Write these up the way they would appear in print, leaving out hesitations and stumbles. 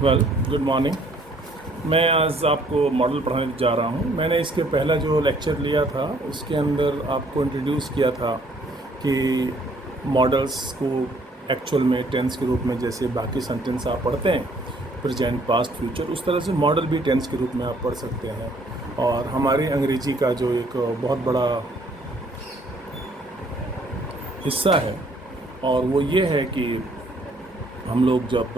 Good morning. मैं आज आपको मॉडल पढ़ाने जा रहा हूँ। मैंने इसके पहला जो लेक्चर लिया था उसके अंदर आपको इंट्रोड्यूस किया था कि मॉडल्स को एक्चुअल में टेंस के रूप में जैसे बाकी सेंटेंस आप पढ़ते हैं प्रेजेंट पास्ट फ्यूचर, उस तरह से मॉडल भी टेंस के रूप में आप पढ़ सकते हैं। और हमारी अंग्रेजी का जो एक बहुत बड़ा हिस्सा है और वो ये है कि हम लोग जब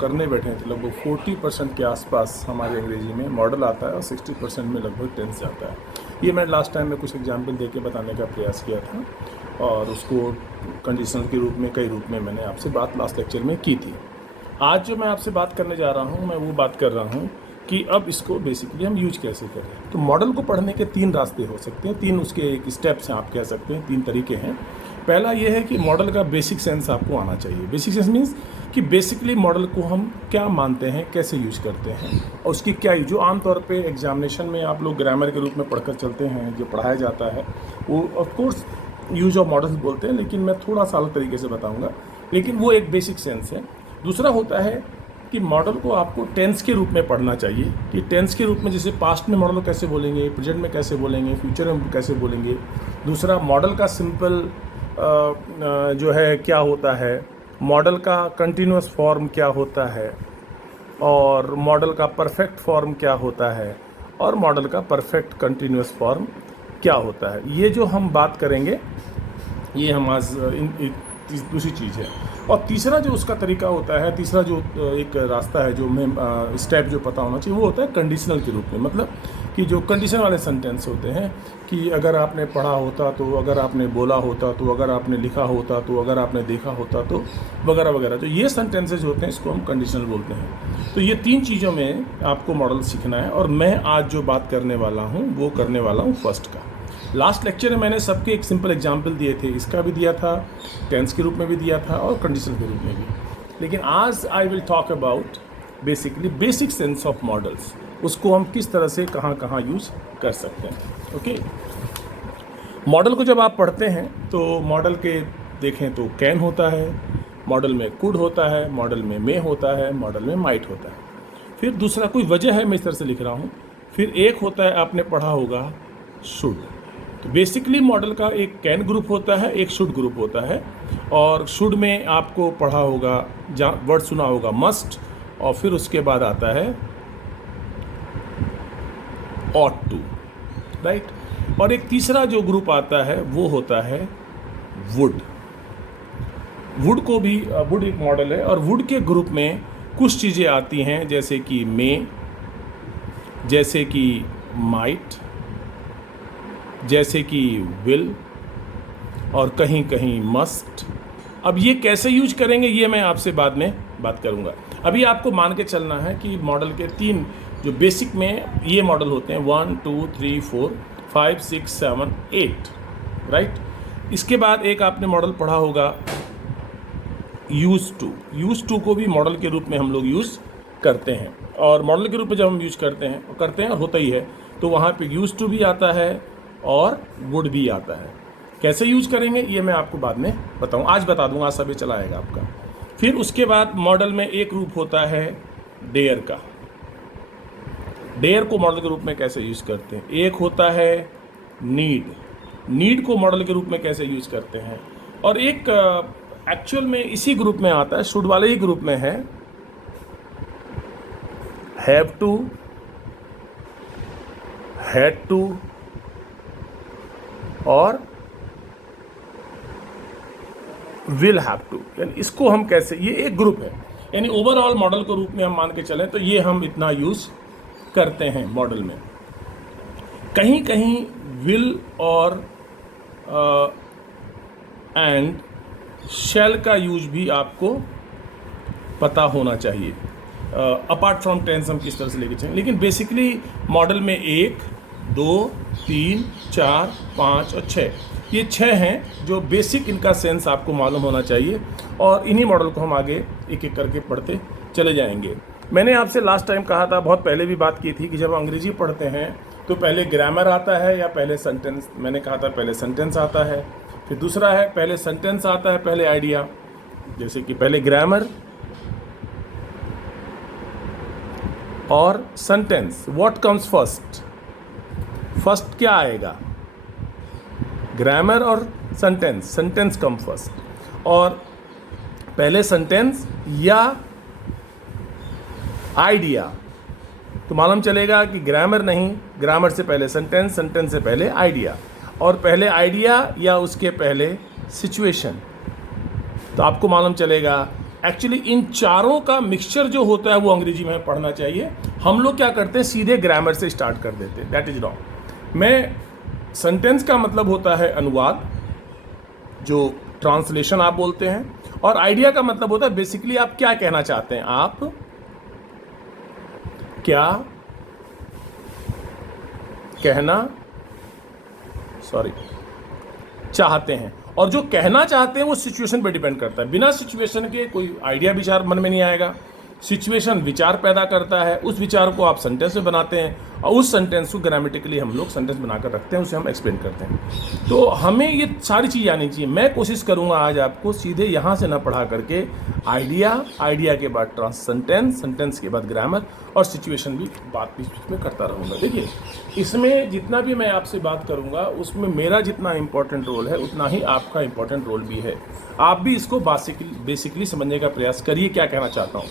करने बैठे थे लगभग 40% के आसपास हमारी अंग्रेजी में मॉडल आता है और 60% में लगभग टेंस जाता है। ये मैं लास्ट टाइम में कुछ एग्जाम्पल दे के बताने का प्रयास किया था और उसको कंडीशनल के रूप में कई रूप में मैंने आपसे बात लास्ट लेक्चर में की थी। आज जो मैं आपसे बात करने जा रहा हूँ मैं वो बात कर रहा हूँ कि अब इसको बेसिकली हम यूज कैसे करें। तो मॉडल को पढ़ने के 3 रास्ते हो सकते हैं, 3 उसके एक स्टेप्स हैं, आप कह सकते हैं 3 तरीके हैं। पहला ये है कि मॉडल का बेसिक सेंस आपको आना चाहिए। बेसिक सेंस मीन्स कि बेसिकली मॉडल को हम क्या मानते हैं, कैसे यूज करते हैं और उसकी क्या जो आमतौर पे एग्जामिनेशन में आप लोग ग्रामर के रूप में पढ़कर चलते हैं, जो पढ़ाया जाता है वो of course use of models बोलते हैं, लेकिन मैं थोड़ा सा अलग तरीके से बताऊँगा, लेकिन वो एक बेसिक सेंस है। दूसरा होता है कि मॉडल को आपको टेंस के रूप में पढ़ना चाहिए कि टेंस के रूप में जैसे पास्ट में मॉडल को कैसे बोलेंगे, प्रेजेंट में कैसे बोलेंगे, फ्यूचर में कैसे बोलेंगे। दूसरा मॉडल का सिंपल जो है क्या होता है, मॉडल का कंटिन्यूअस फॉर्म क्या होता है और मॉडल का परफेक्ट फॉर्म क्या होता है और मॉडल का परफेक्ट कंटिन्यूअस फॉर्म क्या होता है। ये जो हम बात करेंगे ये हम आज दूसरी चीज़ है। और तीसरा जो उसका तरीका होता है, तीसरा जो एक रास्ता है जो हमें स्टेप जो पता होना चाहिए वो होता है कंडीशनल के रूप में। मतलब कि जो कंडीशन वाले सेंटेंस होते हैं कि अगर आपने पढ़ा होता तो, अगर आपने बोला होता तो, अगर आपने लिखा होता तो, अगर आपने देखा होता तो, वगैरह वगैरह। तो ये सेंटेंसेज होते हैं, इसको हम कंडीशनल बोलते हैं। तो ये 3 चीज़ों में आपको मॉडल सीखना है और मैं आज जो बात करने वाला हूँ वो करने वाला हूँ फर्स्ट का। लास्ट लेक्चर में मैंने सबके एक सिंपल एग्जाम्पल दिए थे, इसका भी दिया था, टेंस के रूप में भी दिया था और कंडीशनल के रूप में भी। लेकिन आज I will talk about basically basic sense of models, उसको हम किस तरह से कहाँ कहाँ यूज़ कर सकते हैं। ओके, मॉडल को जब आप पढ़ते हैं तो मॉडल के देखें तो कैन होता है, मॉडल में कुड होता है, मॉडल में मे होता है, मॉडल में माइट होता है। फिर दूसरा कोई वजह है मैं इस तरह से लिख रहा हूँ। फिर एक होता है आपने पढ़ा होगा शुड। तो बेसिकली मॉडल का एक कैन ग्रुप होता है, एक शुड ग्रुप होता है। और शुड में आपको पढ़ा होगा, जहाँ वर्ड सुना होगा मस्ट, और फिर उसके बाद आता है ऑट टू, राइट। और एक तीसरा जो ग्रुप आता है वो होता है वुड। वुड को भी वुड एक मॉडल है और वुड के ग्रुप में कुछ चीज़ें आती हैं जैसे कि मे, जैसे कि माइट, जैसे कि विल और कहीं कहीं मस्ट। अब ये कैसे यूज करेंगे ये मैं आपसे बाद में बात करूंगा। अभी आपको मान के चलना है कि मॉडल के 3 जो बेसिक में ये मॉडल होते हैं 1 2 3 4 5 6 7 8, राइट। इसके बाद एक आपने मॉडल पढ़ा होगा यूज टू। यूज टू को भी मॉडल के रूप में हम लोग यूज़ करते हैं और मॉडल के रूप में जब हम यूज करते हैं और होता ही है तो वहाँ पे यूज टू भी आता है और वुड भी आता है। कैसे यूज करेंगे ये मैं आपको बाद में बताऊं, आज बता दूंगा, आज सब चला आएगा आपका। फिर उसके बाद मॉडल में एक रूप होता है डेयर का। डेयर को मॉडल के रूप में कैसे यूज करते हैं। एक होता है नीड। नीड को मॉडल के रूप में कैसे यूज करते हैं। और एक एक्चुअल में इसी ग्रुप में आता है, शुड वाले ही ग्रुप में है, हैव टू, हैड टू और विल हैव टू। यानी इसको हम कैसे, ये एक ग्रुप है, यानी ओवरऑल मॉडल के रूप में हम मान के चलें तो ये हम इतना यूज करते हैं मॉडल में। कहीं कहीं विल और एंड शैल का यूज भी आपको पता होना चाहिए। अपार्ट फ्रॉम टेंस हम किस तरह से लेके चलें, लेकिन बेसिकली मॉडल में 1 2 3 4 5 और 6, ये 6 हैं जो बेसिक इनका सेंस आपको मालूम होना चाहिए। और इन्हीं मॉडल को हम आगे एक एक करके पढ़ते चले जाएंगे। मैंने आपसे लास्ट टाइम कहा था, बहुत पहले भी बात की थी कि जब अंग्रेजी पढ़ते हैं तो पहले ग्रामर आता है या पहले सेंटेंस। मैंने कहा था पहले सेंटेंस आता है, फिर दूसरा है पहले सेंटेंस आता है, पहले आइडिया। जैसे कि पहले ग्रामर, और sentence, what comes first? First क्या आएगा? ग्रामर और सेंटेंस, सेंटेंस कम फर्स्ट। और पहले सेंटेंस या आइडिया, तो मालूम चलेगा कि ग्रामर नहीं, ग्रामर से पहले सेंटेंस, सेंटेंस से पहले आइडिया, और पहले आइडिया या उसके पहले सिचुएशन। तो आपको मालूम चलेगा एक्चुअली इन चारों का मिक्सचर जो होता है वो अंग्रेजी में पढ़ना चाहिए। हम लोग क्या करते हैं, सीधे ग्रामर से स्टार्ट कर देते हैं, दैट इज रॉन्ग। मैं सेंटेंस का मतलब होता है अनुवाद, जो ट्रांसलेशन आप बोलते हैं, और आइडिया का मतलब होता है बेसिकली आप क्या कहना चाहते हैं, आप क्या कहना चाहते हैं। और जो कहना चाहते हैं वो सिचुएशन पे डिपेंड करता है। बिना सिचुएशन के कोई आइडिया विचार मन में नहीं आएगा। सिचुएशन विचार पैदा करता है, उस विचार को आप सेंटेंस में बनाते हैं, और उस सेंटेंस को ग्रामेटिकली हम लोग सेंटेंस बनाकर रखते हैं, उसे हम एक्सप्लेन करते हैं। तो हमें ये सारी चीज़ें आनी चाहिए। मैं कोशिश करूँगा आज आपको सीधे यहाँ से ना पढ़ा करके आइडिया, आइडिया के बाद सेंटेंस, सेंटेंस के बाद ग्रामर, और सिचुएशन भी बात बीच में करता रहूँगा। देखिए, इसमें जितना भी मैं आपसे बात करूँगा उसमें मेरा जितना इंपॉर्टेंट रोल है उतना ही आपका इंपॉर्टेंट रोल भी है। आप भी इसको बेसिकली समझने का प्रयास करिए क्या कहना चाहता हूँ।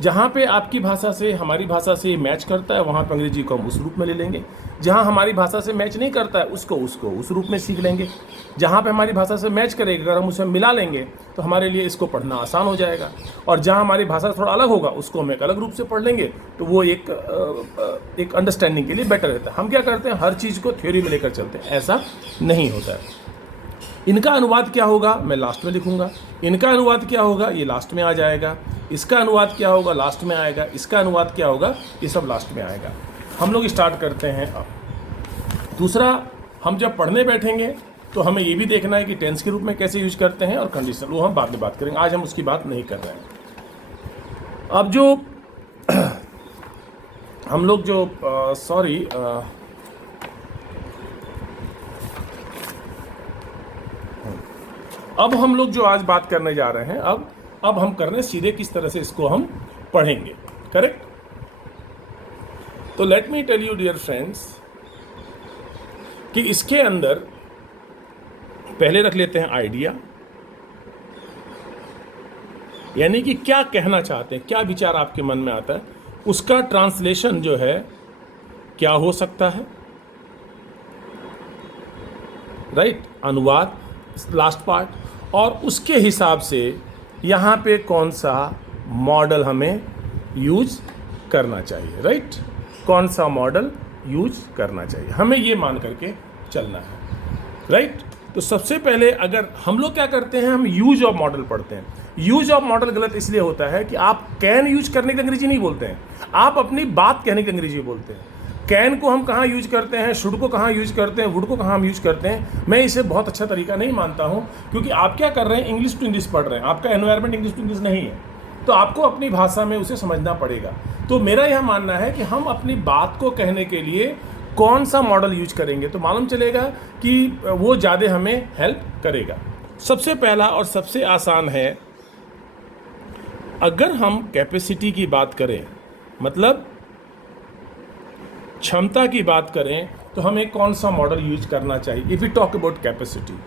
जहाँ पे आपकी भाषा से, हमारी भाषा से मैच करता है वहाँ पर अंग्रेजी को हम उस रूप में ले लेंगे। जहाँ हमारी भाषा से मैच नहीं करता है उसको उस रूप में सीख लेंगे। जहाँ पे हमारी भाषा से मैच करेगा, अगर हम उसे मिला लेंगे तो हमारे लिए इसको पढ़ना आसान हो जाएगा। और जहाँ हमारी भाषा थोड़ा अलग होगा उसको हम एक अलग रूप से पढ़ लेंगे, तो वो एक अंडरस्टैंडिंग के लिए बेटर रहता है। हम क्या करते हैं, हर चीज़ को थ्योरी में लेकर चलते हैं, ऐसा नहीं होता है। इनका अनुवाद क्या होगा मैं लास्ट में लिखूंगा, इनका अनुवाद क्या होगा ये लास्ट में आ जाएगा, इसका अनुवाद क्या होगा लास्ट में आएगा, इसका अनुवाद क्या होगा ये सब लास्ट में आएगा। हम लोग स्टार्ट करते हैं अब। दूसरा, हम जब पढ़ने बैठेंगे तो हमें ये भी देखना है कि टेंस के रूप में कैसे यूज करते हैं, और कंडीशनल, वो हम बाद में बात करेंगे, आज हम उसकी बात नहीं कर रहे हैं। अब जो हम लोग जो अब हम लोग जो आज बात करने जा रहे हैं, अब हम कर रहे हैं सीधे किस तरह से इसको हम पढ़ेंगे, करेक्ट। तो let me tell you dear friends कि इसके अंदर पहले रख लेते हैं आइडिया, यानी कि क्या कहना चाहते हैं, क्या विचार आपके मन में आता है, उसका ट्रांसलेशन जो है क्या हो सकता है, राइट, अनुवाद लास्ट पार्ट, और उसके हिसाब से यहाँ पे कौन सा मॉडल हमें यूज करना चाहिए, राइट, कौन सा मॉडल यूज करना चाहिए, हमें ये मान करके चलना है, राइट। तो सबसे पहले अगर हम लोग क्या करते हैं, हम यूज ऑफ मॉडल पढ़ते हैं। यूज ऑफ मॉडल गलत इसलिए होता है कि आप कैन यूज करने की अंग्रेजी नहीं बोलते हैं, आप अपनी बात कहने की अंग्रेजी बोलते हैं। कैन को हम कहाँ यूज करते हैं, शुड को कहाँ यूज करते हैं, वुड को कहाँ हम यूज करते हैं, मैं इसे बहुत अच्छा तरीका नहीं मानता हूँ, क्योंकि आप क्या कर रहे हैं, इंग्लिश टू इंग्लिश पढ़ रहे हैं, आपका एनवायरनमेंट इंग्लिश टू इंग्लिश नहीं है, तो आपको अपनी भाषा में उसे समझना पड़ेगा। तो मेरा यह मानना है कि हम अपनी बात को कहने के लिए कौन सा मॉडल यूज करेंगे तो मालूम चलेगा कि वो ज़्यादा हमें हेल्प करेगा। सबसे पहला और सबसे आसान है, अगर हम कैपेसिटी की बात करें, मतलब क्षमता की बात करें, तो हमें कौन सा मॉडल यूज करना चाहिए। If we talk about capacity,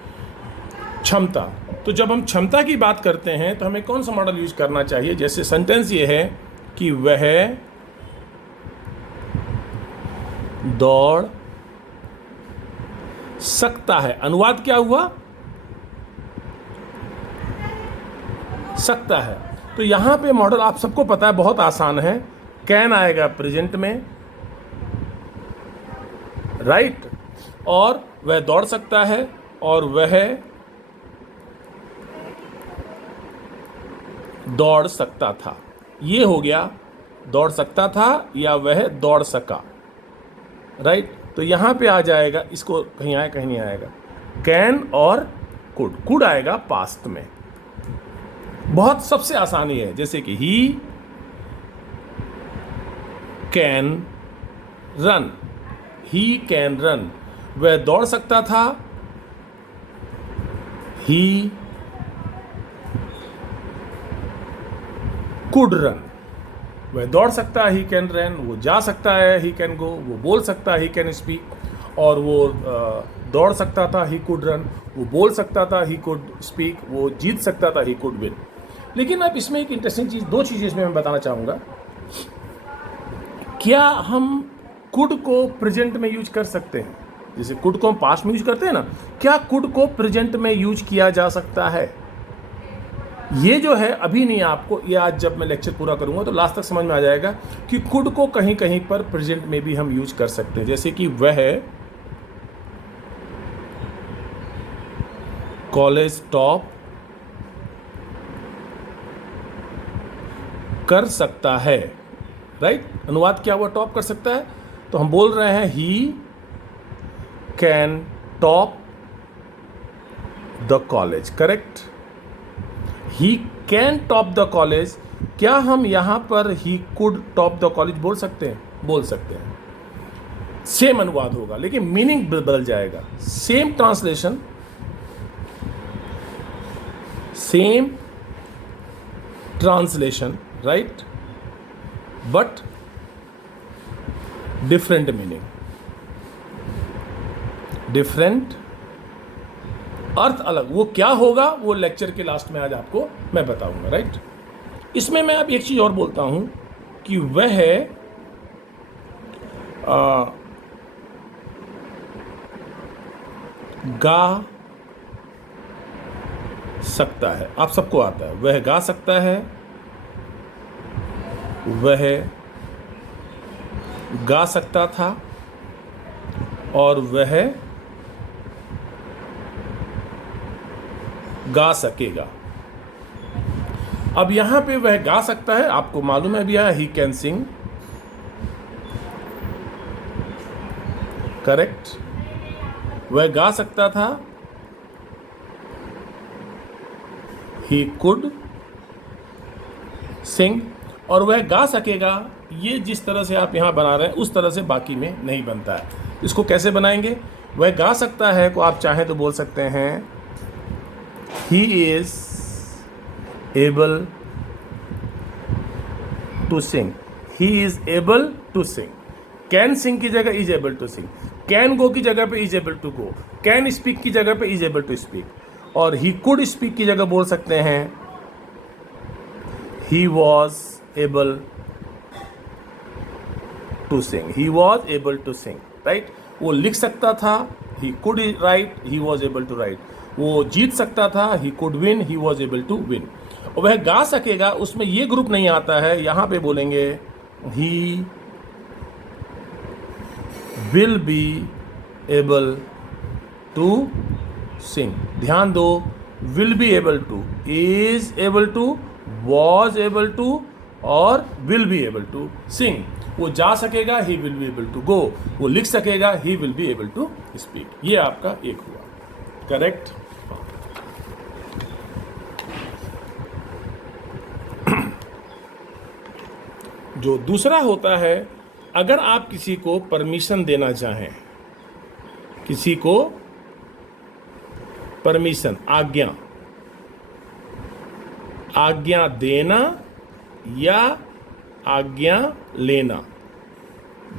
क्षमता, तो जब हम क्षमता की बात करते हैं तो हमें कौन सा मॉडल यूज करना चाहिए। जैसे सेंटेंस ये है कि वह दौड़ सकता है, अनुवाद क्या हुआ, सकता है। तो यहां पे मॉडल आप सबको पता है, बहुत आसान है, कैन आएगा प्रेजेंट में, राइट, और वह दौड़ सकता है, और वह दौड़ सकता था, ये हो गया, दौड़ सकता था या वह दौड़ सका, राइट। तो यहां पे आ जाएगा, इसको कहीं आया कहीं नहीं आएगा, कैन और कुड आएगा पास्ट में, बहुत सबसे आसानी है। जैसे कि he can run, he can run, वह दौड़ सकता था, ही कुड रन, वह दौड़ सकता है, ही कैन रन, वो जा सकता है, ही कैन गो, वो बोल सकता है, ही कैन स्पीक, और वो दौड़ सकता था, ही कुड रन, वो बोल सकता था, ही कुड स्पीक, वो जीत सकता था, ही कुड विन। लेकिन अब इसमें एक इंटरेस्टिंग चीज़, दो चीज़ें इसमें मैं बताना चाहूँगा। क्या हम कुड को प्रेजेंट में यूज कर सकते हैं? जैसे कुड को हम पास्ट में यूज करते हैं ना, क्या कुड को प्रेजेंट में यूज किया जा सकता है? ये जो है अभी नहीं, आपको ये आज जब मैं लेक्चर पूरा करूंगा तो लास्ट तक समझ में आ जाएगा कि कुड को कहीं कहीं पर प्रेजेंट में भी हम यूज कर सकते हैं। जैसे कि वह कॉलेज टॉप कर सकता है, राइट? अनुवाद क्या हुआ? टॉप कर सकता है। तो हम बोल रहे हैं he can top the college, correct? He can top the college. क्या हम यहां पर he could top the college बोल सकते हैं? बोल सकते हैं। सेम अनुवाद होगा लेकिन मीनिंग बदल जाएगा। Same translation, same translation, right, but different meaning, different अर्थ अलग। वो क्या होगा वो लेक्चर के लास्ट में आज आपको मैं बताऊंगा, राइट? इसमें मैं अब एक चीज और बोलता हूं कि वह गा सकता है। आप सबको आता है, वह गा सकता है, वह गा सकता था, और वह गा सकेगा। अब यहां पे वह गा सकता है, आपको मालूम है अभी आया, ही कैन सिंग, करेक्ट? वह गा सकता था, ही कुड सिंग, और वह गा सकेगा। ये जिस तरह से आप यहां बना रहे हैं उस तरह से बाकी में नहीं बनता है। इसको कैसे बनाएंगे? वह गा सकता है को आप चाहें तो बोल सकते हैं he is able to sing, he is able to sing। can sing की जगह is able to sing, can go की जगह पे is able to go, can speak की जगह पे is able to speak, और he could speak की जगह बोल सकते हैं he was able to sing, he was able to sing, right? वो लिख सकता था, he could write, he was able to write। वो जीत सकता था, he could win, he was able to win। और वह गा सकेगा, उसमें ये ग्रुप नहीं आता है। यहां पे बोलेंगे he will be able to sing। ध्यान दो, will be able to, is able to, was able to और will be able to sing। वो जा सकेगा, he will be able to go। वो लिख सकेगा, he will be able to speak। ये आपका एक हुआ, करेक्ट? जो दूसरा होता है, अगर आप किसी को परमिशन देना चाहें, किसी को परमिशन, आज्ञा, आज्ञा देना या आज्ञा लेना,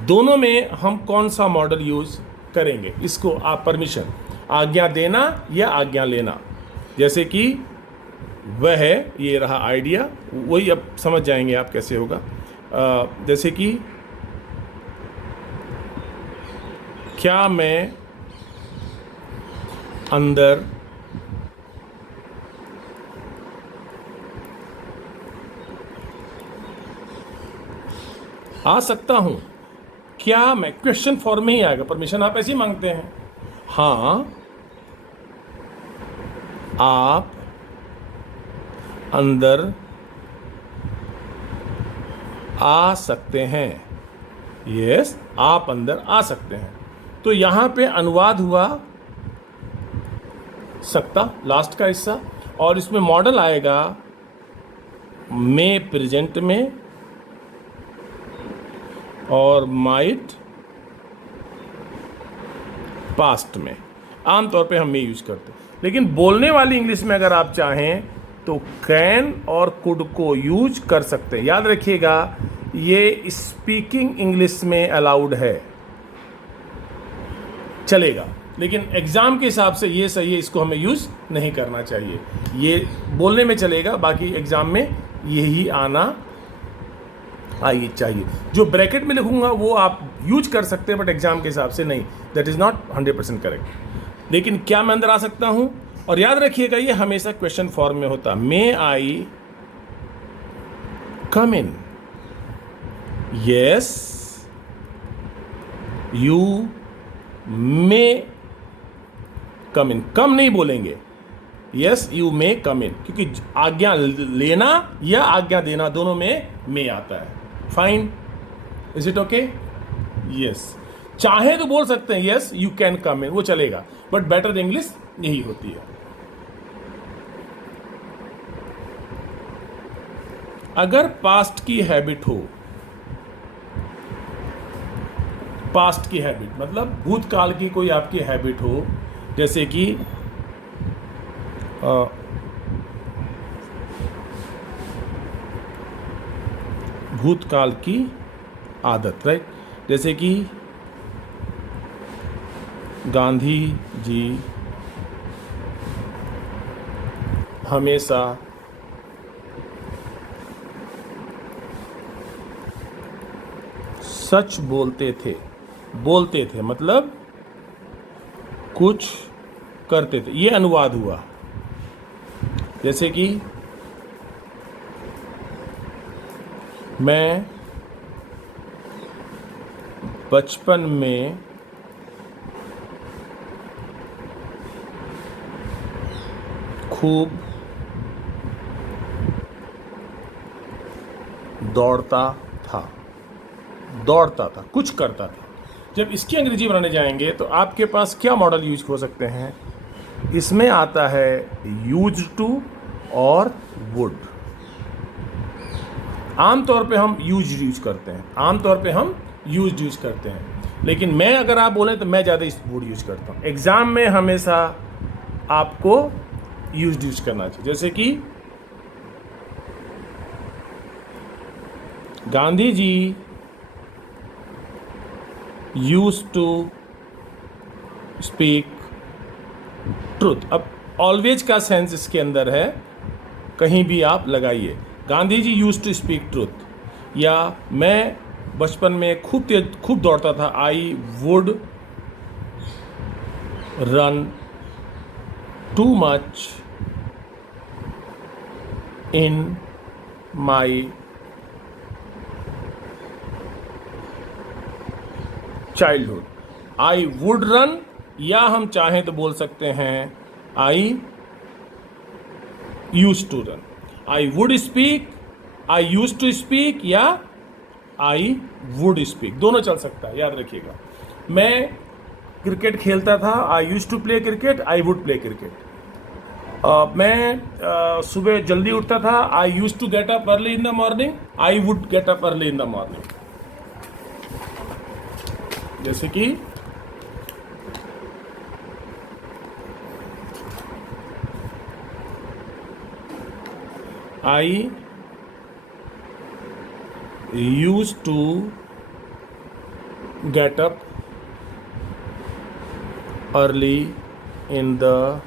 दोनों में हम कौन सा मॉडल यूज करेंगे? इसको आप परमिशन, आज्ञा देना या आज्ञा लेना। जैसे कि वह है, ये रहा आइडिया, वही अब समझ जाएंगे आप कैसे होगा। जैसे कि क्या मैं अंदर आ सकता हूं? क्या मैं, क्वेश्चन फॉर्म में ही आएगा। परमिशन आप ऐसे ही मांगते हैं, हाँ आप अंदर आ सकते हैं, यस आप अंदर आ सकते हैं। तो यहां पे अनुवाद हुआ सकता, लास्ट का हिस्सा, और इसमें मॉडल आएगा में प्रेजेंट में और माइट पास्ट में। आमतौर पे हम में यूज करते हैं, लेकिन बोलने वाली इंग्लिश में अगर आप चाहें तो कैन और कुड को यूज कर सकते हैं। याद रखिएगा, ये स्पीकिंग इंग्लिश में अलाउड है, चलेगा, लेकिन एग्ज़ाम के हिसाब से ये सही है, इसको हमें यूज़ नहीं करना चाहिए। ये बोलने में चलेगा, बाकी एग्ज़ाम में यही आना आइए चाहिए। जो ब्रैकेट में लिखूंगा वो आप यूज कर सकते हैं, बट एग्जाम के हिसाब से नहीं, दैट इज़ नॉट 100% करेक्ट। लेकिन क्या मैं अंदर आ सकता हूं? और याद रखिएगा ये हमेशा क्वेश्चन फॉर्म में होता, मे आई कम इन? यस यू मे कम इन। कम नहीं बोलेंगे, यस यू मे कम इन, क्योंकि आज्ञा लेना या आज्ञा देना दोनों में मे आता है। Fine, is it okay? Yes, चाहे तो बोल सकते हैं यस यू कैन कम इन, वो चलेगा, बट बेटर इंग्लिश यही होती है। अगर पास्ट की हैबिट हो, पास्ट की हैबिट मतलब भूतकाल की कोई आपकी हैबिट हो, जैसे कि भूतकाल की आदत, राइट, जैसे कि गांधी जी हमेशा सच बोलते थे मतलब कुछ करते थे, ये अनुवाद हुआ। जैसे कि मैं बचपन में खूब दौड़ता था, कुछ करता था। जब इसकी अंग्रेजी बनाने जाएंगे तो आपके पास क्या मॉडल यूज हो सकते हैं? इसमें आता है यूज्ड टू और वुड। आमतौर पे हम यूज करते हैं, लेकिन मैं अगर आप बोलें तो मैं ज़्यादा इस वुड यूज करता हूँ। एग्जाम में हमेशा आपको यूज करना चाहिए। जैसे कि Gandhi ji used to speak truth. अब ऑलवेज का सेंस इसके अंदर है, कहीं भी आप लगाइए। Gandhi ji used to speak truth, या मैं बचपन में खूब दौड़ता था, I would run too much in my childhood. I would run, या हम चाहें तो बोल सकते हैं I use to run. I would speak, I use to speak, या आई वुड स्पीक, दोनों चल सकता है। याद रखिएगा, मैं क्रिकेट खेलता था, I use to play cricket, I would play cricket. मैं सुबह जल्दी उठता था, I use to get up early in the morning, I would get up early in the morning. जैसे कि I use to get up early in the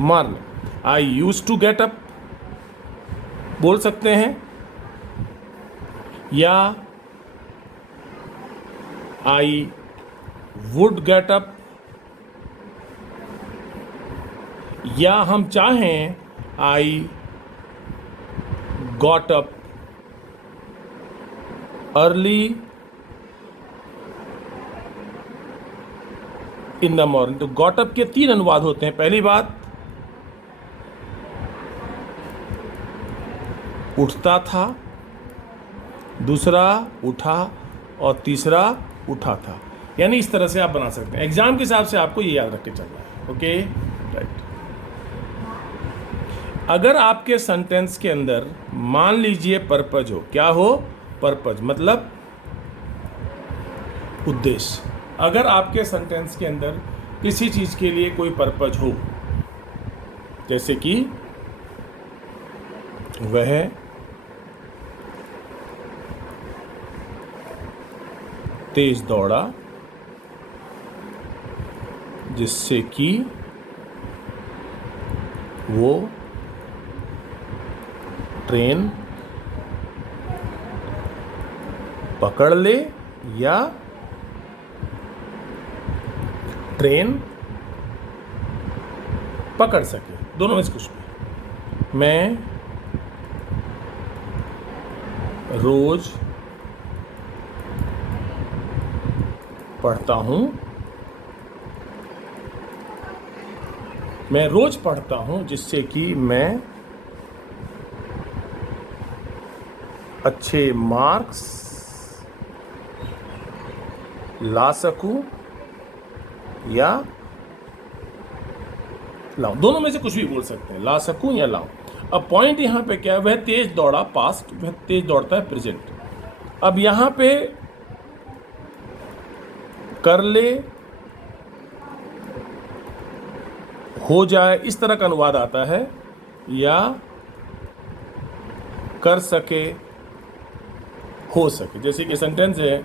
morning. I use to get up बोल सकते हैं, या I would get up, या हम चाहें I got up early in the morning. तो गॉट अप के 3 अनुवाद होते हैं। पहली बात, उठता था, दूसरा उठा, और तीसरा उठा था। यानी इस तरह से आप बना सकते हैं। एग्जाम के हिसाब से आपको ये याद रख के चलना है। Okay, right. अगर आपके सेंटेंस के अंदर मान लीजिए पर्पज हो, क्या हो? पर्पज मतलब उद्देश्य। अगर आपके सेंटेंस के अंदर किसी चीज के लिए कोई पर्पज हो, जैसे कि वह तेज दौड़ा जिससे कि वो ट्रेन पकड़ ले या ट्रेन पकड़ सके, दोनों में से कुछ भी। मैं रोज पढ़ता हूँ, मैं रोज पढ़ता हूँ जिससे कि मैं अच्छे मार्क्स ला सकूं या लाऊं, दोनों में से कुछ भी बोल सकते हैं, ला सकूं या लाऊं। अब पॉइंट यहां पे क्या है, वह तेज दौड़ा पास्ट, वह तेज दौड़ता है प्रेजेंट। अब यहां पे कर ले, हो जाए, इस तरह का अनुवाद आता है, या कर सके, हो सके। जैसे कि सेंटेंस है,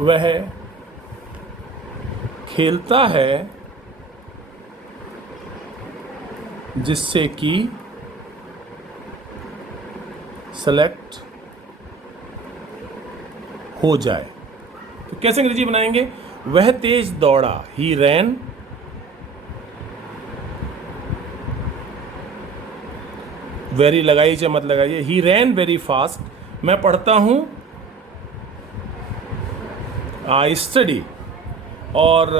वह खेलता है जिससे कि सेलेक्ट हो जाए। तो कैसे अंग्रेजी बनाएंगे, वह तेज दौड़ा, ही रैन, वेरी लगाइए चाहे मत लगाइए, ही रैन वेरी फास्ट। मैं पढ़ता हूं, आई स्टडी, और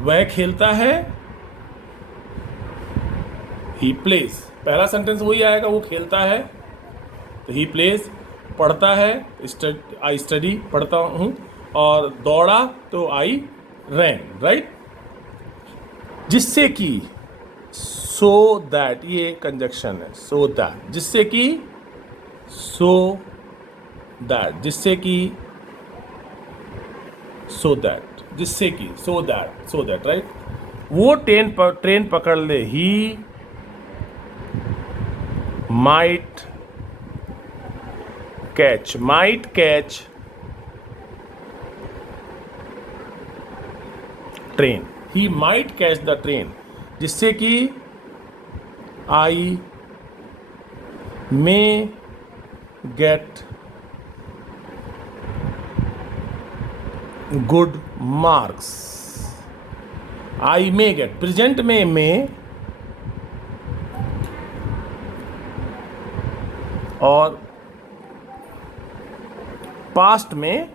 वह खेलता है, ही प्लेज। पहला सेंटेंस वही आएगा, वो खेलता है तो ही प्लेज, पढ़ता है आई स्टडी, पढ़ता हूँ, और दौड़ा तो आई रैन, राइट। जिससे कि, सो दैट, ये कंजक्शन है, सो दैट, जिससे कि, सो दैट, जिससे कि, सो दैट, जिससे कि, सो दैट, राइट। वो ट्रेन पकड़ ले, he might catch train, he might catch the train, जिससे कि आई मे गेट गुड मार्क्स। आई मे गेट, प्रेजेंट में मे, और पास्ट में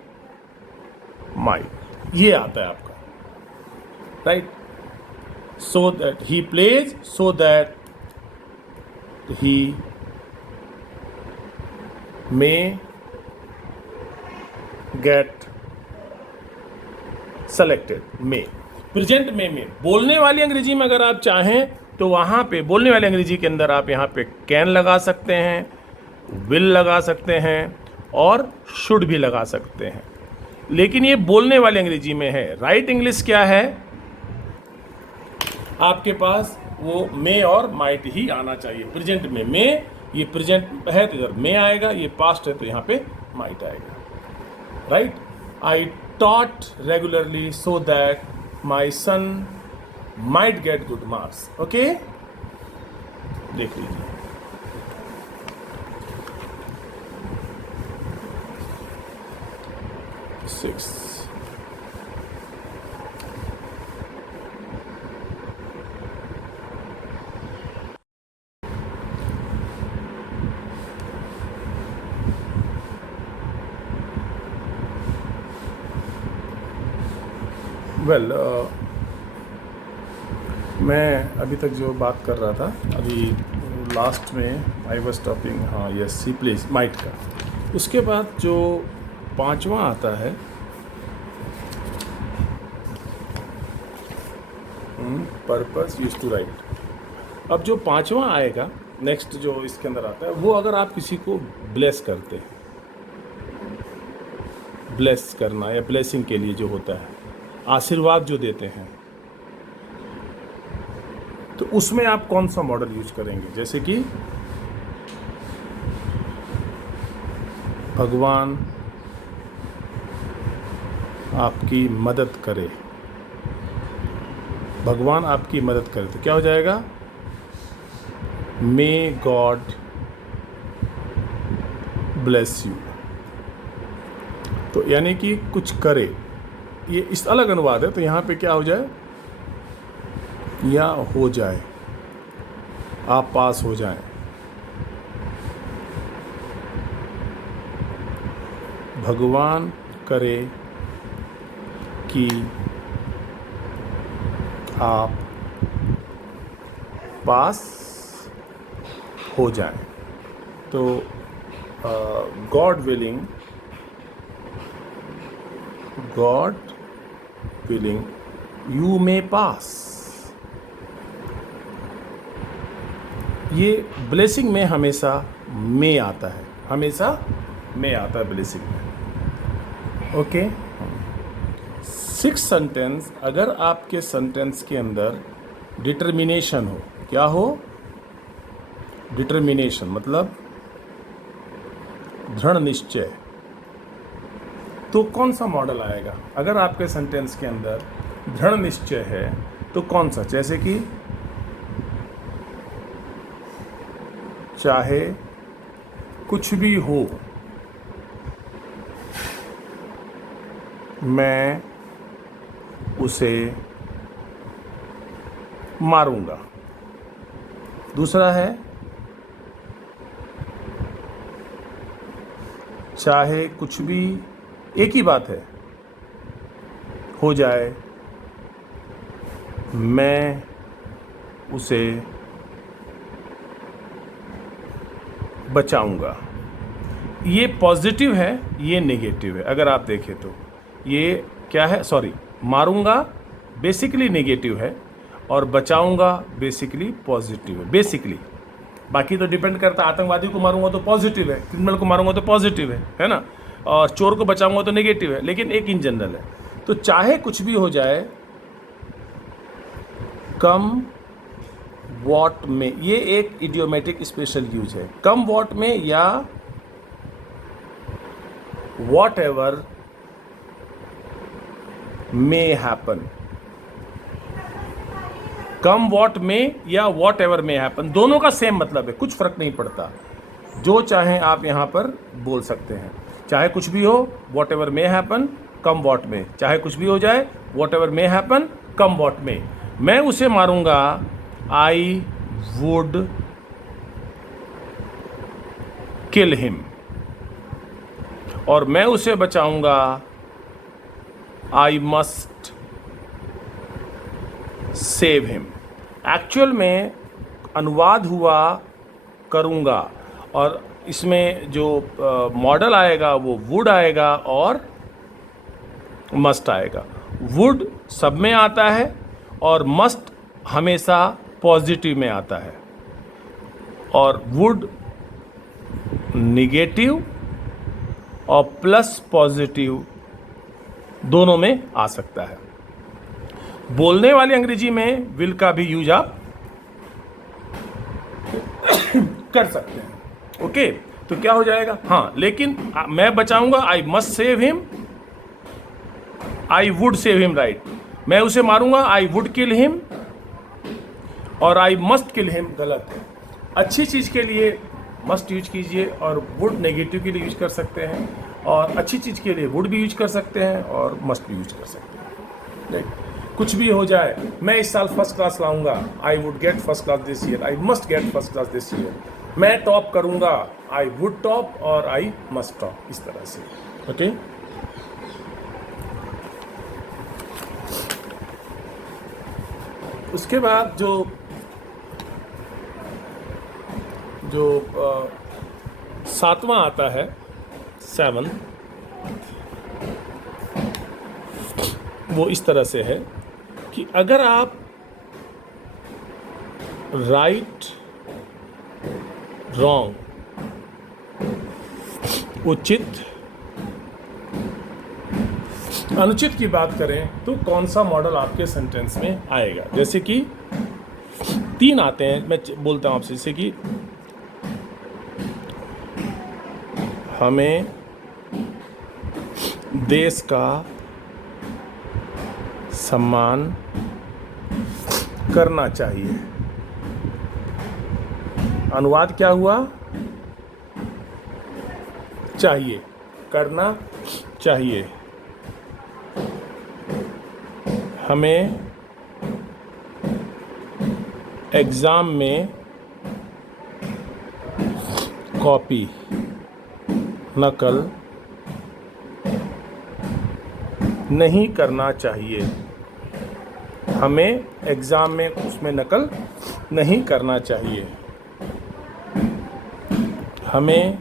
माइट, ये आता है आपका, right. So that he plays, so that he may get selected. May, present में बोलने वाली अंग्रेजी में अगर आप चाहें तो वहां पे बोलने वाली अंग्रेजी के अंदर आप यहां पे कैन लगा सकते हैं, विल लगा सकते हैं, और शुड भी लगा सकते हैं। लेकिन ये बोलने वाली अंग्रेजी में है। राइट इंग्लिश क्या है आपके पास, वो मे और माइट ही आना चाहिए। प्रेजेंट में मे, ये प्रेजेंट है तो इधर मे आएगा, ये पास्ट है तो यहाँ पे माइट आएगा, right. I taught regularly so that my son might get good marks. Okay, देख लीजिए। सिक्स, वेल, मैं अभी तक जो बात कर रहा था, अभी लास्ट में आई वॉज टॉकिंग, हाँ यस, सी प्लेस माइट का। उसके बाद जो पांचवा आता है, पर्पस यूज टू राइट। अब जो पांचवा आएगा नेक्स्ट जो इसके अंदर आता है, वो अगर आप किसी को ब्लेस करते हैं, ब्लेस करना या ब्लेसिंग के लिए जो होता है, आशीर्वाद जो देते हैं, तो उसमें आप कौन सा मॉडल यूज करेंगे? जैसे कि भगवान आपकी मदद करे, भगवान आपकी मदद करे, तो क्या हो जाएगा? May God bless you. तो यानी कि कुछ करे, ये इस अलग अनुवाद है, तो यहाँ पे क्या हो जाए? या हो जाए, आप पास हो जाएं। भगवान करे कि आप पास हो जाएं। तो गॉड विलिंग यू मे पास। ये ब्लेसिंग में हमेशा मे आता है, हमेशा मे आता है ब्लेसिंग में। ओके। 6 सेंटेंस, अगर आपके सेंटेंस के अंदर डिटर्मिनेशन हो, क्या हो? डिटर्मिनेशन मतलब दृढ़ निश्चय, तो कौन सा मॉडल आएगा? अगर आपके सेंटेंस के अंदर दृढ़ निश्चय है तो कौन सा? जैसे कि चाहे कुछ भी हो मैं उसे मारूंगा। दूसरा है चाहे कुछ भी, एक ही बात है, हो जाए मैं उसे बचाऊंगा। ये पॉजिटिव है, ये नेगेटिव है। अगर आप देखें तो ये क्या है? सॉरी, मारूंगा बेसिकली नेगेटिव है और बचाऊंगा बेसिकली पॉजिटिव है। बेसिकली, बाकी तो डिपेंड करता है। आतंकवादी को मारूंगा तो पॉजिटिव है, क्रिमिनल को मारूंगा तो पॉजिटिव है ना, और चोर को बचाऊंगा तो नेगेटिव है, लेकिन एक इन जनरल है। तो चाहे कुछ भी हो जाए, कम वॉट में, ये एक इडियोमेटिक स्पेशल यूज है। कम वॉट में या what ever may happen. Come what में या वॉट एवर मे हैपन, दोनों का सेम मतलब है, कुछ फर्क नहीं पड़ता। जो चाहे आप यहाँ पर बोल सकते हैं। चाहे कुछ भी हो, what ever may happen, come what में। चाहे कुछ भी हो जाए, what ever may happen, come what में। मैं उसे मारूंगा, आई वुड किल हिम। और मैं उसे बचाऊंगा, I must save him. Actual में अनुवाद हुआ करूंगा, और इसमें जो मॉडल आएगा वो वुड आएगा और मस्ट आएगा। वुड सब में आता है और मस्ट हमेशा पॉजिटिव में आता है, और वुड निगेटिव और प्लस पॉजिटिव दोनों में आ सकता है। बोलने वाली अंग्रेजी में विल का भी यूज आप कर सकते हैं। ओके, तो क्या हो जाएगा? हाँ, लेकिन मैं बचाऊंगा, I must save him, I would save him, right. मैं उसे मारूंगा, आई वुड किल हिम, और आई मस्ट किल हिम गलत है। अच्छी चीज़ के लिए मस्ट यूज कीजिए, और वुड नेगेटिव के लिए यूज कर सकते हैं, और अच्छी चीज़ के लिए वुड भी यूज कर सकते हैं और मस्ट भी यूज कर सकते हैं। राइट। कुछ भी हो जाए, मैं इस साल फर्स्ट क्लास लाऊंगा, आई would get first class this year, I must get first class this year. मैं टॉप करूंगा, आई वुड टॉप और आई मस्ट टॉप, इस तरह से। ओके। उसके बाद जो 7वां आता है, 7, वो इस तरह से है कि अगर आप राइट रॉन्ग, उचित अनुचित की बात करें तो कौन सा मॉडल आपके सेंटेंस में आएगा? जैसे कि 3 आते हैं, मैं बोलता हूँ आपसे, जैसे कि हमें देश का सम्मान करना चाहिए। अनुवाद क्या हुआ? चाहिए, करना चाहिए। हमें एग्ज़ाम में कॉपी नकल नहीं करना चाहिए। हमें एग्ज़ाम में उसमें नकल नहीं करना चाहिए। हमें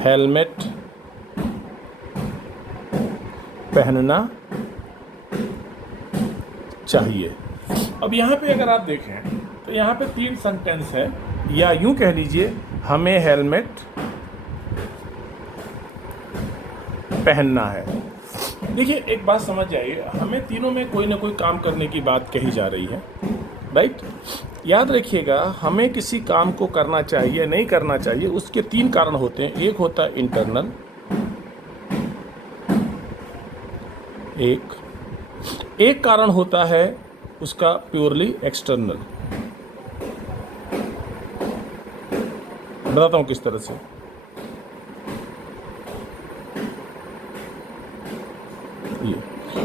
हेलमेट पहनना चाहिए। अब यहाँ पे अगर आप देखें तो यहाँ पे 3 सेंटेंस है, या यूँ कह लीजिए हमें हेलमेट पहनना है। देखिए एक बात समझ जाइए, हमें तीनों में कोई ना कोई काम करने की बात कही जा रही है, राइट। याद रखिएगा, हमें किसी काम को करना चाहिए नहीं करना चाहिए, उसके 3 कारण होते हैं। एक होता है इंटरनल, एक कारण होता है उसका प्योरली एक्सटर्नल। बताता हूं किस तरह से। ये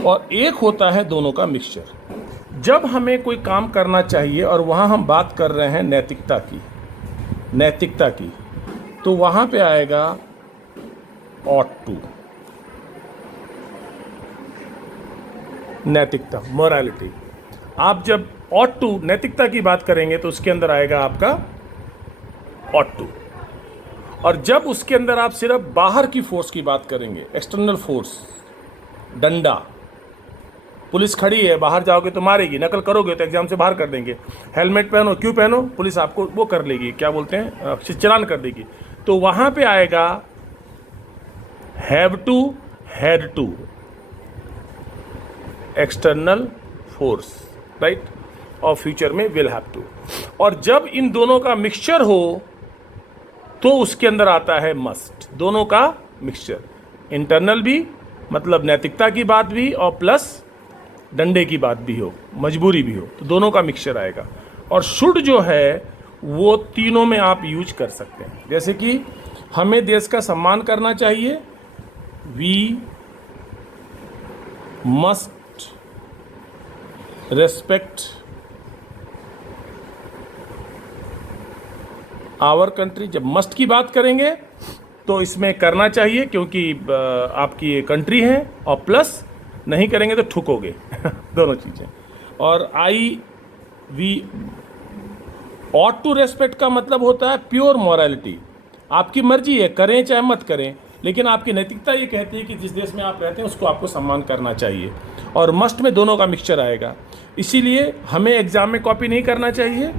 और एक होता है दोनों का मिक्सचर। जब हमें कोई काम करना चाहिए और वहां हम बात कर रहे हैं नैतिकता की, तो वहां पे आएगा ऑट टू, नैतिकता, मोरालिटी। आप जब ऑट टू, नैतिकता की बात करेंगे तो उसके अंदर आएगा आपका ऑट टू। और जब उसके अंदर आप सिर्फ बाहर की फोर्स की बात करेंगे, एक्सटर्नल फोर्स, डंडा, पुलिस खड़ी है, बाहर जाओगे तो मारेगी, नकल करोगे तो एग्जाम से बाहर कर देंगे। हेलमेट पहनो, क्यों पहनो? पुलिस आपको वो कर लेगी, क्या बोलते हैं, चालान कर देगी। तो वहां पे आएगा have to, had to, external force, right. और फ्यूचर में विल हैव टू। और जब इन दोनों का मिक्सचर हो तो उसके अंदर आता है मस्ट। दोनों का मिक्सचर, इंटरनल भी, मतलब नैतिकता की बात भी, और प्लस डंडे की बात भी हो, मजबूरी भी हो, तो दोनों का मिक्सचर आएगा। और शुड जो है वो तीनों में आप यूज कर सकते हैं। जैसे कि हमें देश का सम्मान करना चाहिए, we must respect our country. जब मस्ट की बात करेंगे तो इसमें करना चाहिए, क्योंकि आपकी कंट्री है, और प्लस नहीं करेंगे तो ठुकोगे दोनों चीज़ें। और वी ऑट टू रेस्पेक्ट का मतलब होता है प्योर मॉरलिटी। आपकी मर्जी है, करें चाहे मत करें, लेकिन आपकी नैतिकता ये कहती है कि जिस देश में आप रहते हैं उसको आपको सम्मान करना चाहिए। और मस्ट में दोनों का मिक्सचर आएगा। इसीलिए हमें एग्ज़ाम में कॉपी नहीं करना चाहिए,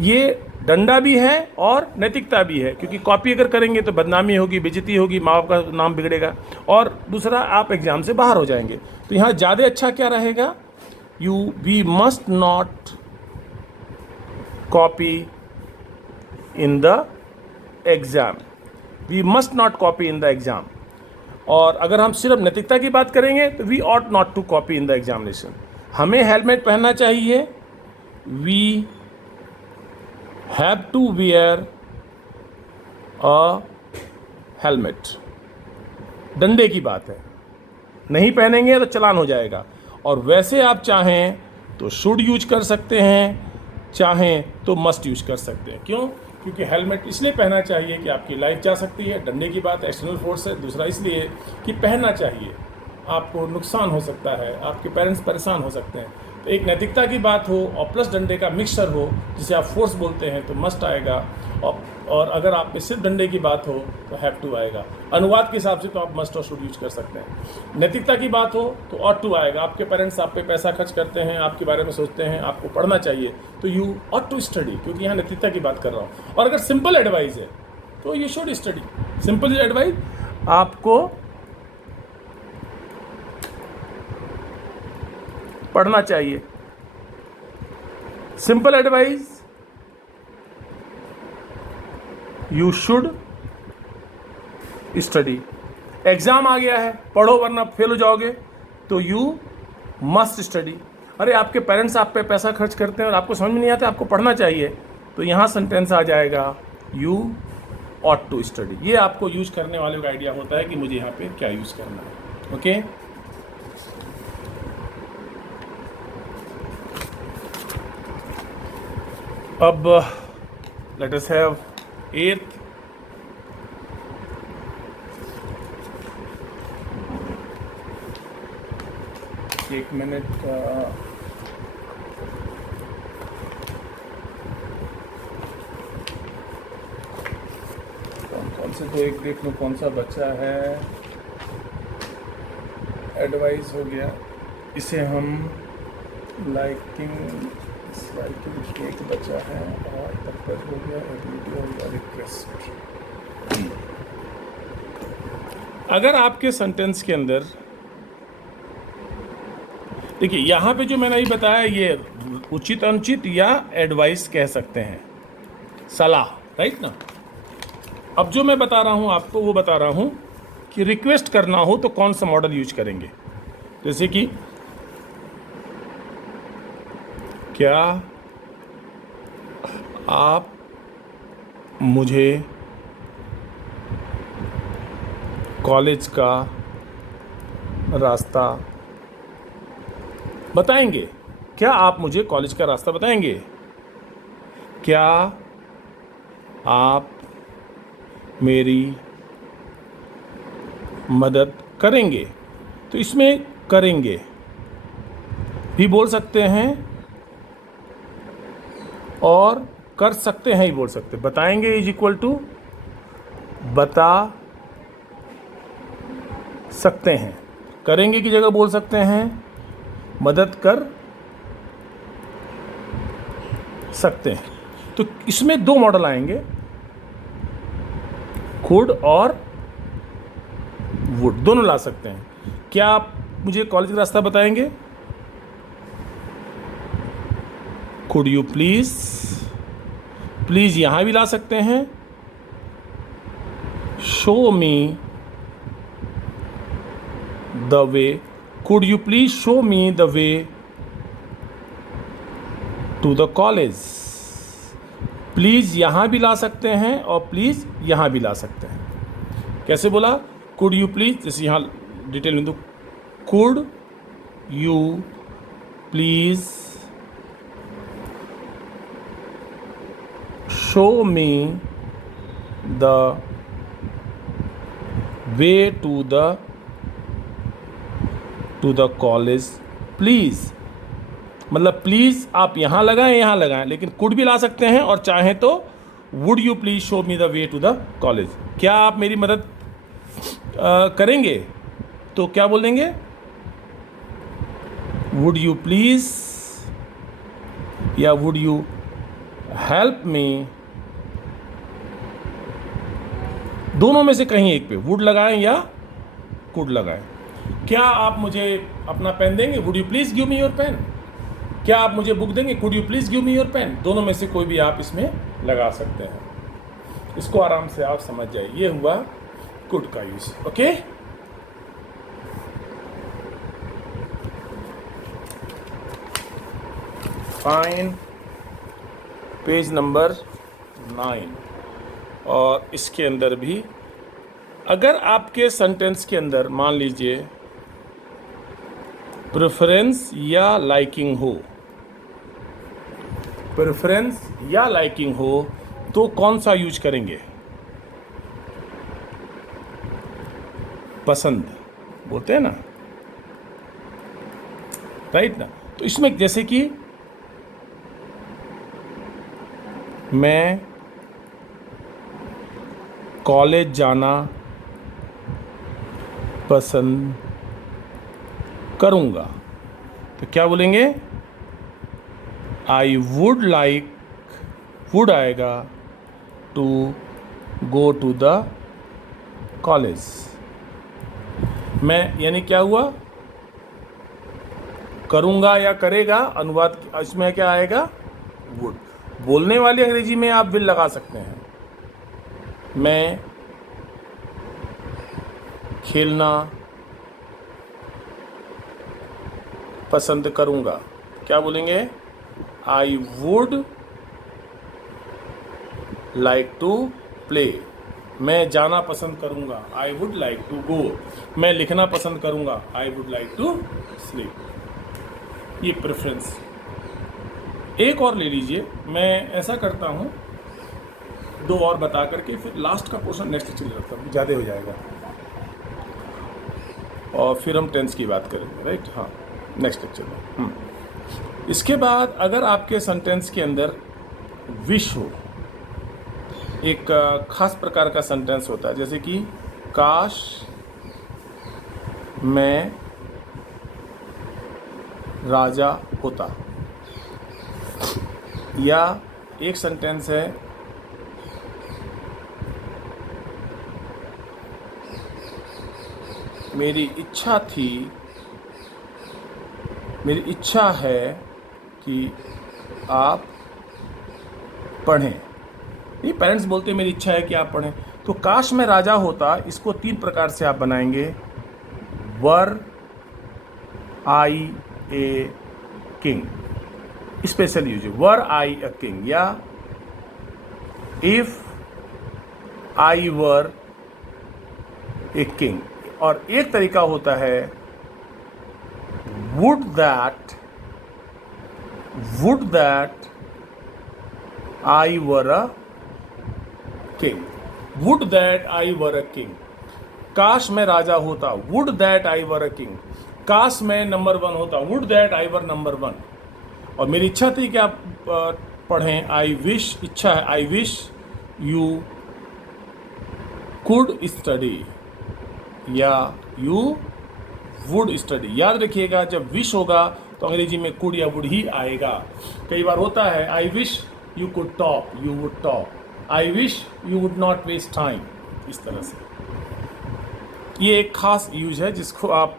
ये डंडा भी है और नैतिकता भी है, क्योंकि कॉपी अगर करेंगे तो बदनामी होगी, बेइज्जती होगी, माँ बाप का नाम बिगड़ेगा, और दूसरा आप एग्ज़ाम से बाहर हो जाएंगे। तो यहाँ ज़्यादा अच्छा क्या रहेगा, we must not copy in the exam, we must not copy in the exam. और अगर हम सिर्फ नैतिकता की बात करेंगे तो we ought not to copy in the examination. हमें हेलमेट पहनना चाहिए, we have to wear a helmet. डंडे की बात है, नहीं पहनेंगे तो चालान हो जाएगा। और वैसे आप चाहें तो शुड यूज कर सकते हैं, चाहें तो मस्ट यूज कर सकते हैं। क्यों? क्योंकि हेलमेट इसलिए पहनना चाहिए कि आपकी लाइफ जा सकती है, डंडे की बात एक्सटर्नल फोर्स है। दूसरा इसलिए कि पहनना चाहिए, आपको नुकसान हो सकता है, आपके पेरेंट्स परेशान हो सकते हैं। तो एक नैतिकता की बात हो और प्लस डंडे का मिक्सचर हो, जिसे आप फोर्स बोलते हैं, तो मस्ट आएगा। और अगर आप में सिर्फ डंडे की बात हो तो हैव टू आएगा। अनुवाद के हिसाब से तो आप मस्ट और शुड यूज कर सकते हैं। नैतिकता की बात हो तो ऑट टू आएगा। आपके पेरेंट्स आप पे पैसा खर्च करते हैं, आपके बारे में सोचते हैं, आपको पढ़ना चाहिए, तो यू ऑट टू स्टडी, क्योंकि यहाँ नैतिकता की बात कर रहा हूँ। और अगर सिंपल एडवाइस है तो you should study. Simple advice, आपको पढ़ना चाहिए। Simple advice, you should study. Exam आ गया है, पढ़ो वरना फेल हो जाओगे, तो यू मस्ट स्टडी। अरे आपके पेरेंट्स आप पे पैसा खर्च करते हैं और आपको समझ में नहीं आता, आपको पढ़ना चाहिए, तो यहाँ सेंटेंस आ जाएगा यू ऑट टू स्टडी। ये आपको यूज करने वाले का आइडिया होता है कि मुझे यहाँ पे क्या यूज करना है। ओके, अब लेट अस हैव 8th। एक मिनट का कौन से तो एक देख लो कौन सा बच्चा है। एडवाइस हो गया, इसे हम लाइकिंग एक बचा है, और पर्पज हो गया, एबिलिटी हो गया, रिक्वेस्ट। अगर आपके सेंटेंस के अंदर देखिए, यहाँ पे जो मैंने अभी बताया ये उचित अनुचित या एडवाइस कह सकते हैं, सलाह, राइट ना। अब जो मैं बता रहा हूँ आपको वो बता रहा हूँ कि रिक्वेस्ट करना हो तो कौन सा मॉडल यूज करेंगे। जैसे कि क्या आप मुझे कॉलेज का रास्ता बताएंगे? क्या आप मुझे कॉलेज का रास्ता बताएंगे? क्या आप मेरी मदद करेंगे? तो इसमें करेंगे भी बोल सकते हैं और कर सकते हैं ही बोल सकते हैं। बताएंगे इज इक्वल टू बता सकते हैं। करेंगे की जगह बोल सकते हैं मदद कर सकते हैं। तो इसमें दो मॉडल आएंगे, कुड और वुड, दोनों ला सकते हैं। क्या आप मुझे कॉलेज का रास्ता बताएंगे? कुड यू प्लीज, प्लीज यहां भी ला सकते हैं। Show me the way, could you please show me the way to the college. Please यहां भी ला सकते हैं और प्लीज यहां भी ला सकते हैं। कैसे बोला? कुड यू प्लीज, जैसे यहां डिटेल में दो, could you please show me the way to the college please. मतलब प्लीज आप यहां लगाएं, लेकिन कुड भी ला सकते हैं और चाहें तो would you please show me the way to the college. क्या आप मेरी मदद करेंगे? तो क्या बोल देंगे? वुड यू प्लीज या वुड यू हेल्प मी। दोनों में से कहीं एक पे वुड लगाएं या कुड लगाएं। क्या आप मुझे अपना पेन देंगे? Would you please give me your pen. क्या आप मुझे बुक देंगे? Could you please give me your pen. दोनों में से कोई भी आप इसमें लगा सकते हैं। इसको आराम से आप समझ जाइए। ये हुआ कुड का use. Okay, fine, page number 9। और इसके अंदर भी अगर आपके सेंटेंस के अंदर मान लीजिए प्रेफरेंस या लाइकिंग हो, प्रेफरेंस या लाइकिंग हो तो कौन सा यूज करेंगे? पसंद बोलते हैं ना, राइट ना। तो इसमें जैसे कि मैं कॉलेज जाना पसंद करूँगा, तो क्या बोलेंगे? आई वुड लाइक, वुड आएगा to go to the college. मैं यानी क्या हुआ? करूँगा या करेगा, अनुवाद इसमें क्या आएगा? वुड। बोलने वाली अंग्रेजी में आप विल लगा सकते हैं। मैं खेलना पसंद करूँगा, क्या बोलेंगे? I would like to play. मैं जाना पसंद करूँगा, I would like to go. मैं लिखना पसंद करूँगा, I would like to sleep. ये प्रेफरेंस। एक और ले लीजिए, मैं ऐसा करता हूँ, 2 और बता करके फिर लास्ट का पोर्शन नेक्स्ट लेक्चर में रखता हूँ, ज़्यादा हो जाएगा, और फिर हम टेंस की बात करेंगे, राइट? हाँ, नेक्स्ट लेक्चर में। इसके बाद अगर आपके सेंटेंस के अंदर विश हो, एक खास प्रकार का सेंटेंस होता है, जैसे कि काश मैं राजा होता, या एक सेंटेंस है मेरी इच्छा थी, मेरी इच्छा है कि आप पढ़ें। ये पेरेंट्स बोलते हैं मेरी इच्छा है कि आप पढ़ें। तो काश मैं राजा होता, इसको 3 प्रकार से आप बनाएंगे। Were I a king, special use, were I a king, या if I were a king. और एक तरीका होता है would that I were a king, would that I were a king. काश मैं राजा होता, would that I were a king. काश मैं नंबर 1 होता, would that I were number 1। और मेरी इच्छा थी कि आप पढ़ें, आई विश, इच्छा है, I wish you could study, या यू वुड स्टडी। याद रखिएगा, जब विश होगा तो अंग्रेजी में कुड या वुड ही आएगा। कई बार होता है I wish you could talk, you would talk, I wish you would not waste time, इस तरह से। ये एक खास यूज है जिसको आप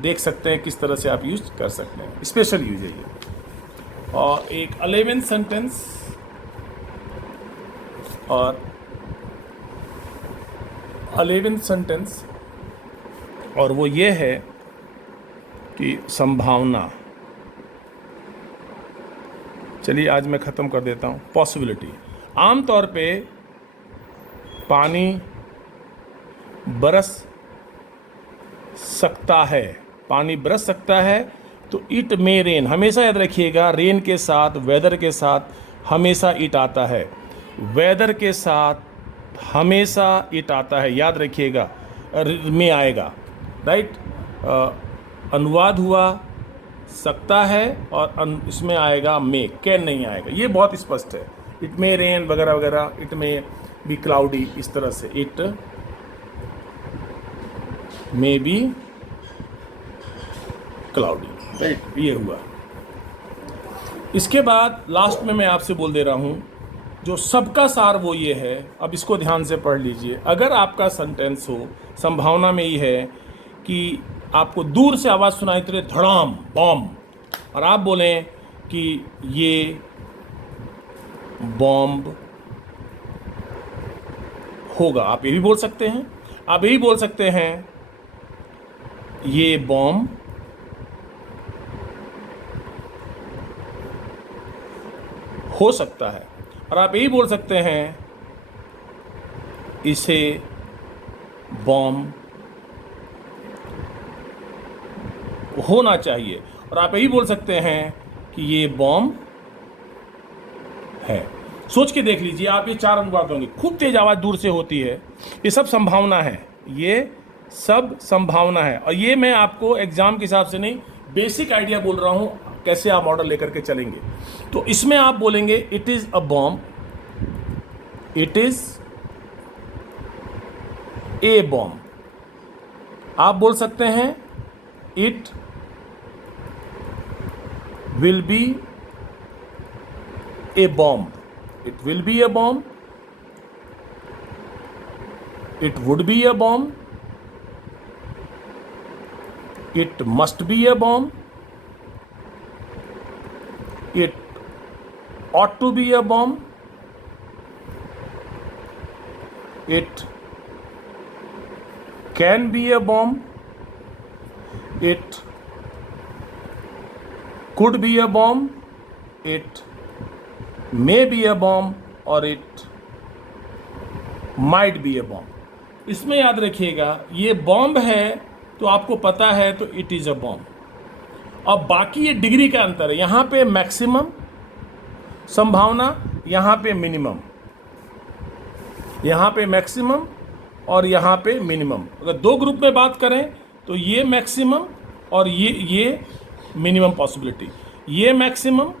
देख सकते हैं किस तरह से आप यूज कर सकते हैं, स्पेशल यूज है ये। और एक 11th सेंटेंस, और 11th सेंटेंस, और वो ये है कि संभावना। चलिए आज मैं ख़त्म कर देता हूँ। पॉसिबिलिटी, आमतौर पे पानी बरस सकता है, पानी बरस सकता है, तो इट मे रेन, हमेशा याद रखिएगा, रेन के साथ, वेदर के साथ हमेशा इट आता है, वेदर के साथ हमेशा इट आता है, याद रखिएगा, में आएगा, राइट? अनुवाद हुआ सकता है, और इसमें आएगा मे, कैन नहीं आएगा। ये बहुत स्पष्ट है, इट मे रेन वगैरह वगैरह, इट मे बी क्लाउडी, इस तरह से it may B cloudy, right? ये हुआ। इसके बाद लास्ट में मैं आपसे बोल दे रहा हूँ, जो सबका सार वो ये है, अब इसको ध्यान से पढ़ लीजिए। अगर आपका सेंटेंस हो, संभावना में ही है कि आपको दूर से आवाज़ सुनाई दे, धड़ाम बॉम्ब, और आप बोलें कि ये बॉम्ब होगा, आप ये भी बोल सकते हैं। आप यही बोल सकते हैं ये बॉम्ब हो सकता है, और आप यही बोल सकते हैं इसे बॉम्ब होना चाहिए, और आप यही बोल सकते हैं कि ये बॉम्ब है। सोच के देख लीजिए, आप ये 4 अनुवाद होंगे, खूब तेज आवाज़ दूर से होती है, ये सब संभावना है, ये सब संभावना है। और ये मैं आपको एग्जाम के हिसाब से नहीं, बेसिक आइडिया बोल रहा हूँ, कैसे आप मॉडल लेकर के चलेंगे। तो इसमें आप बोलेंगे it is a bomb, it is a bomb. आप बोल सकते हैं it will be A bomb, it will be A bomb, it would B A bomb, it must B A bomb, it ought to be a bomb, it can be a bomb, it could be a bomb, it may be a bomb और it might be a bomb। इसमें याद रखिएगा ये bomb है तो आपको पता है तो इट इज़ अ बॉम्ब। अब बाकी ये डिग्री का अंतर है, यहाँ पे मैक्सिमम संभावना, यहाँ पे मिनिमम, यहाँ पे मैक्सिमम और यहाँ पे मिनिमम। अगर दो ग्रुप में बात करें तो ये मैक्सिमम और ये मिनिमम पॉसिबिलिटी, ये मैक्सिमम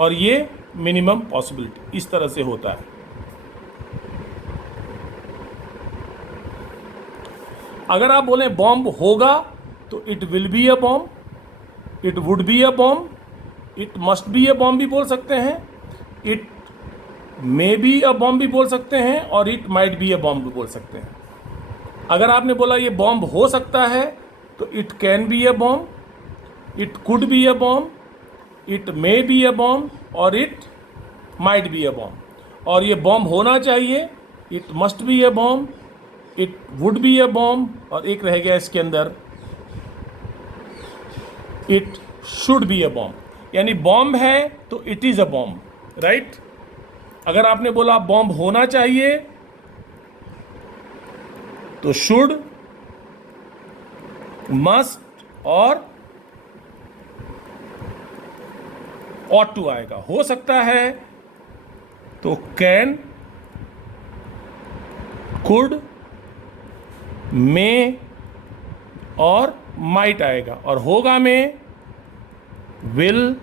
और ये मिनिमम पॉसिबिलिटी, इस तरह से होता है। अगर आप बोलें बॉम्ब होगा तो it will be a bomb, it would be a bomb, it must be a bomb भी बोल सकते हैं, it may be a bomb भी बोल सकते हैं और it might be a bomb भी बोल सकते हैं। अगर आपने बोला ये बॉम्ब हो सकता है तो it can be a bomb, it could be a bomb, it may be a bomb और it might be a bomb. और ये बॉम्ब होना चाहिए, it must be a bomb, it would be a bomb और एक रह गया इसके अंदर, it should be a bomb. यानी बॉम्ब है तो it is a bomb, right. अगर आपने बोला बॉम्ब होना चाहिए तो शुड, मस्ट और ought to आएगा। हो सकता है तो कैन, कुड, मे और माइट आएगा और होगा में विल,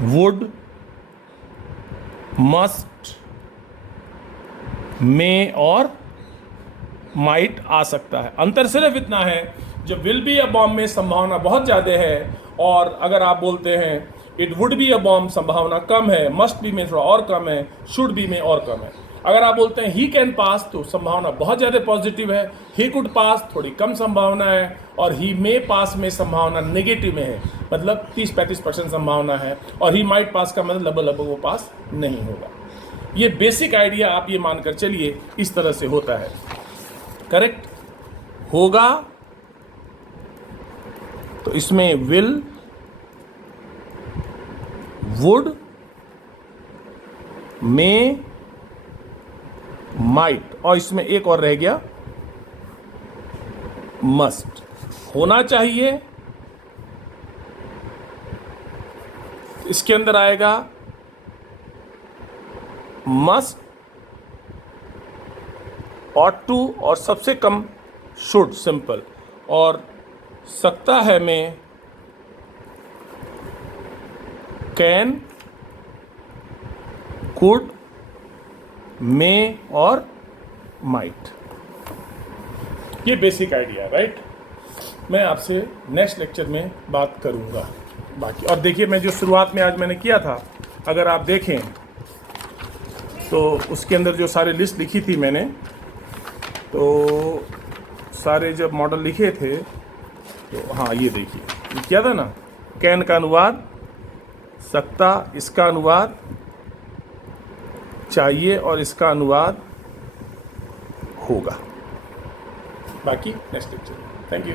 वुड, मस्ट, मे और माइट आ सकता है। अंतर सिर्फ इतना है, जब विल बी अ बॉम्ब में संभावना बहुत ज़्यादा है और अगर आप बोलते हैं it would be a bomb संभावना कम है, मस्ट बी में थोड़ा और कम है, शुड बी में और कम है। अगर आप बोलते हैं ही कैन पास तो संभावना बहुत ज़्यादा पॉजिटिव है, ही कुड पास थोड़ी कम संभावना है और ही मे पास में संभावना नेगेटिव में है, मतलब 30-35% संभावना है और ही माइट पास का मतलब लगभग वो पास नहीं होगा। ये बेसिक आइडिया आप ये मानकर चलिए, इस तरह से होता है। करेक्ट होगा तो इसमें विल, वुड, मे, माइट और इसमें एक और रह गया मस्ट। होना चाहिए इसके अंदर आएगा मस्ट, ought to और सबसे कम शुड, सिंपल। और सकता है में कैन, कुड, मे और माइट। ये बेसिक आइडिया, राइट। मैं आपसे नेक्स्ट लेक्चर में बात करूंगा बाकी। और देखिए मैं जो शुरुआत में आज मैंने किया था, अगर आप देखें तो उसके अंदर जो सारे लिस्ट लिखी थी मैंने, तो सारे जब मॉडल लिखे थे तो हाँ ये देखिए ये किया था ना, कैन का अनुवाद, सकता इसका अनुवाद, चाहिए और इसका अनुवाद होगा। बाकी नेक्स्ट लेक्चर। Thank you.